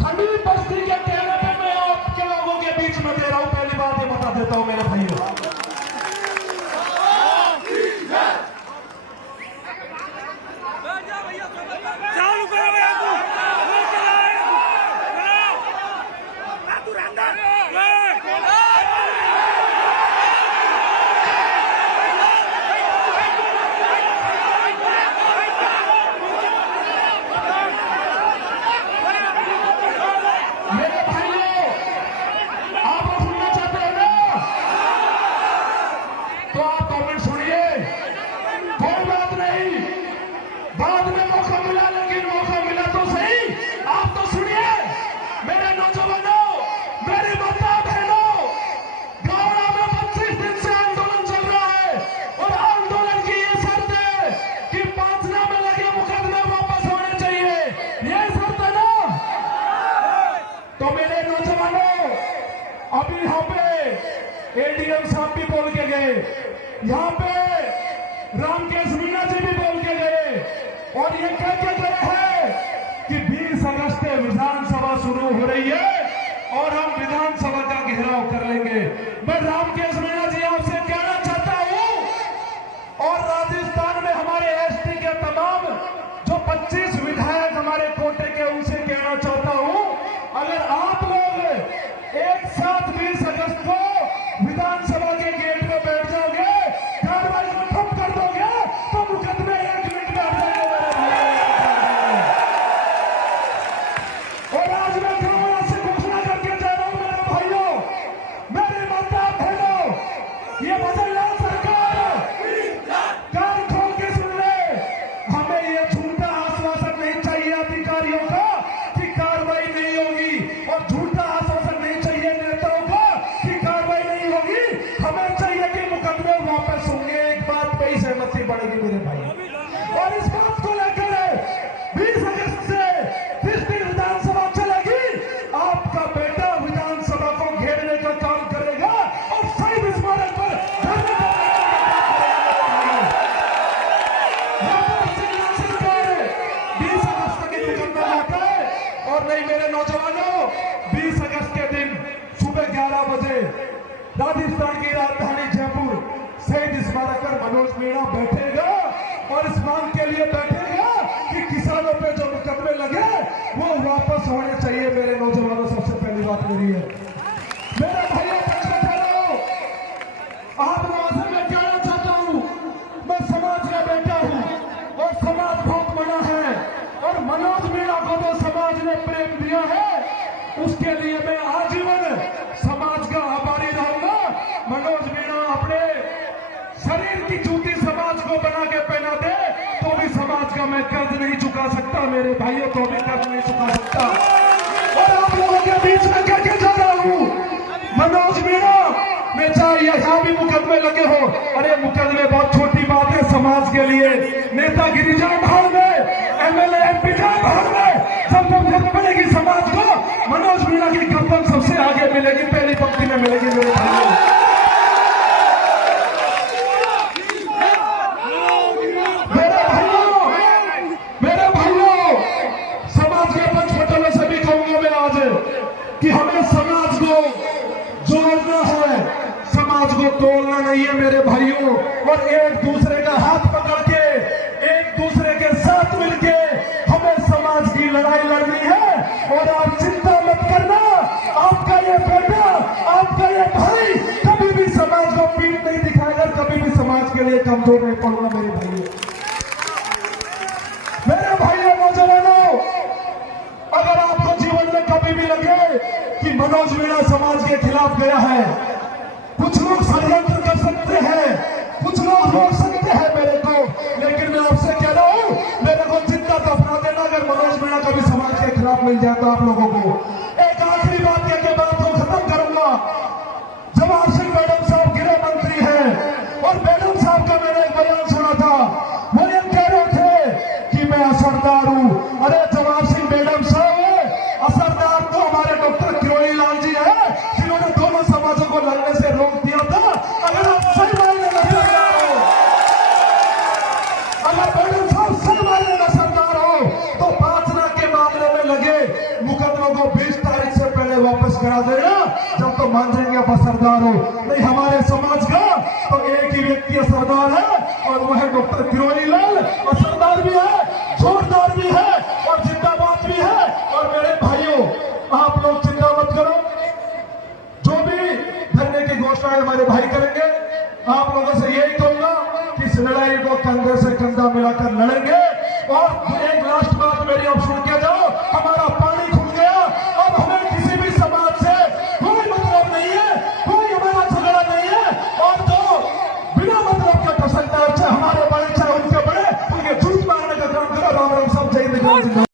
खड़ी बस्ती के कहने पे मैं आपके लोगों के बीच में दे रहा हूं। पहली बात ये बता देता हूं मेरे भाइयों, अभी यहाँ पे एडीएम साहब भी बोल के गए, यहाँ पे रामकेश मीणा जी भी बोल के गए और ये कह के गए हैं कि 20 अगस्त से विधानसभा शुरू हो रही है और हम विधानसभा का घेराव कर लेंगे। मैं रामकेश मीणा जी आपसे कहना चाहता हूं और राजस्थान में हमारे एसटी के तमाम जो 25 विधायक हमारे कोटे के उनसे कहना चाहता हूं, अगर आप लोग एक साथ 20 अगस्त को विधानसभा के गेट में बैठ जाओगे, कार्रवाई को ठप कर दोगे तो मुकदमे 1 मिनट में हट जाएंगे। और आज मैं कांगड़ा से घोषणा करके जा रहा हूं मेरे भाइयों, मेरे माता बहनों, ये बदलना सरकार कान खोल के सुन ले। हमें ये झूठा आश्वासन नहीं चाहिए अधिकारियों का कि कार्रवाई नहीं होगी और झूठा आश्वासन नहीं चाहिए नेताओं का कि कार्रवाई नहीं होगी। हमें चाहिए कि मुकदमे वापस होंगे। एक बात पे ही सहमति बढ़ेगी मेरे भाई, और इस बात को लेकर 20 अगस्त से 30 दिन विधानसभा चलेगी। आपका बेटा विधानसभा को घेरने का काम करेगा और शहीद स्मारक पर धरने का सरकार 20 अगस्त की मुकदमा लाता है। और नहीं मेरे नौजवानों, 20 अगस्त के दिन सुबह 11 बजे राजस्थान की राजधानी जयपुर शहीद स्मारक पर मनोज मीणा बैठेगा और इस मांग के लिए बैठेगा कि किसानों पे जो मुकदमे लगे वो वापस होने चाहिए। मेरे नौजवानों, सबसे पहली बात मेरी है, मेरे भाइयों आप लोगों से मैं कहना चाहता हूं, मैं समाज का बेटा हूं और समाज बहुत बड़ा है और मनोज मीणा को जो समाज ने प्रेम दिया है उसके लिए मैं आजीवन समाज का आभारी रहूंगा। मनोज मीणा अपने शरीर की जूती समाज को बना के पहना दे तो भी समाज का मैं कर्ज नहीं चुका सकता मेरे भाइयों, तो भी कर्ज नहीं चुका सकता। और आप लोगों के बीच में कह के जा रहा हूं, मनोज मीणा में चाहे यहाँ भी मुकदमे लगे हो, अरे मुकदमे बहुत छोटी बात है समाज के लिए। नेतागिरी जाए भाड़ में, एमएलए एमपी जाए भाड़ में, जब जरूरत पड़ेगी समाज को मनोज मीणा की गर्दन सबसे आगे मिलेगी, पहली पंक्ति में मिलेगी मेरे भाइयों। मेरे भाइयों, समाज के पंचपटलों से भी कहूंगा मैं आज कि हमें समाज को जोड़ना है, समाज को तोड़ना नहीं है मेरे भाइयों। और एक दूसरे का हाथ पकड़ के, एक दूसरे के साथ मिलके हमें समाज की लड़ाई लड़नी है। और आप चिंता मत करना, आपका ये बेटा, आपका ये भाई कभी भी समाज को पीठ नहीं दिखाएगा, कभी भी समाज के लिए कमजोर नहीं पड़ूंगा मेरे भाइयों। मेरे भाइयों नौजवानों, अगर आपको जीवन में कभी भी लगे कि मनोज मीणा समाज के खिलाफ गया है, कुछ लोग षड्यंत्र कर सकते हैं, कुछ लोग रोक सकते हैं मेरे को, लेकिन मैं आपसे कह रहा हूं मेरे को जिंदा दफना देना अगर मनोज मीणा कभी समाज के खिलाफ मिल जाए तो आप लोगों को। एक आखिरी बात कह के बात को खत्म करूंगा। जवाहर सिंह मैडम साहब गृह मंत्री हैं और मैडम साहब का मैंने एक बयान सुना था, वो ये कह रहे थे कि मैं असरदार हूं। अरे जवाहर सिंह मैडम साहब असरदार तो हमारे डॉक्टर किरोड़ी लाल जी है जिन्होंने दोनों समाजों को लड़ने से रोक दिया था। अगर आप सही मायने में सरदार हो, अगर मैडम साहब सही मायने में सरदार हो तो 5 लाख के मामले में लगे मुकदमा दोनों को 20 तारीख से पहले वापस करा देना, जब तो मान जाएंगे आप सरदार हो। नहीं, हमारे समाज का तो एक ही व्यक्ति सरदार है और वो है डॉक्टर किरोड़ी लाल। और सरदार भी है, जोरदार भी है और जिंदाबाद भी है। और मेरे भाइयों, आप लोग चिंता मत करो, जो भी धरने की घोषणा हमारे भाई करेंगे, आप लोगों से यही कहूंगा कि इस लड़ाई को कंधे से कंधा मिलाकर लड़ेंगे। और एक लास्ट बात मेरी आप सुन के जाओ, हमारा पानी खुल गया, अब हमें किसी भी समाज से कोई मतलब नहीं है, कोई हमारा झगड़ा नहीं है। और जो बिना मतलब के टसलता है, चाहे हमारे बड़े चाहे उनके बड़े, उनके झूठ मारने का काम करो। राम राम, सब जय हिंद।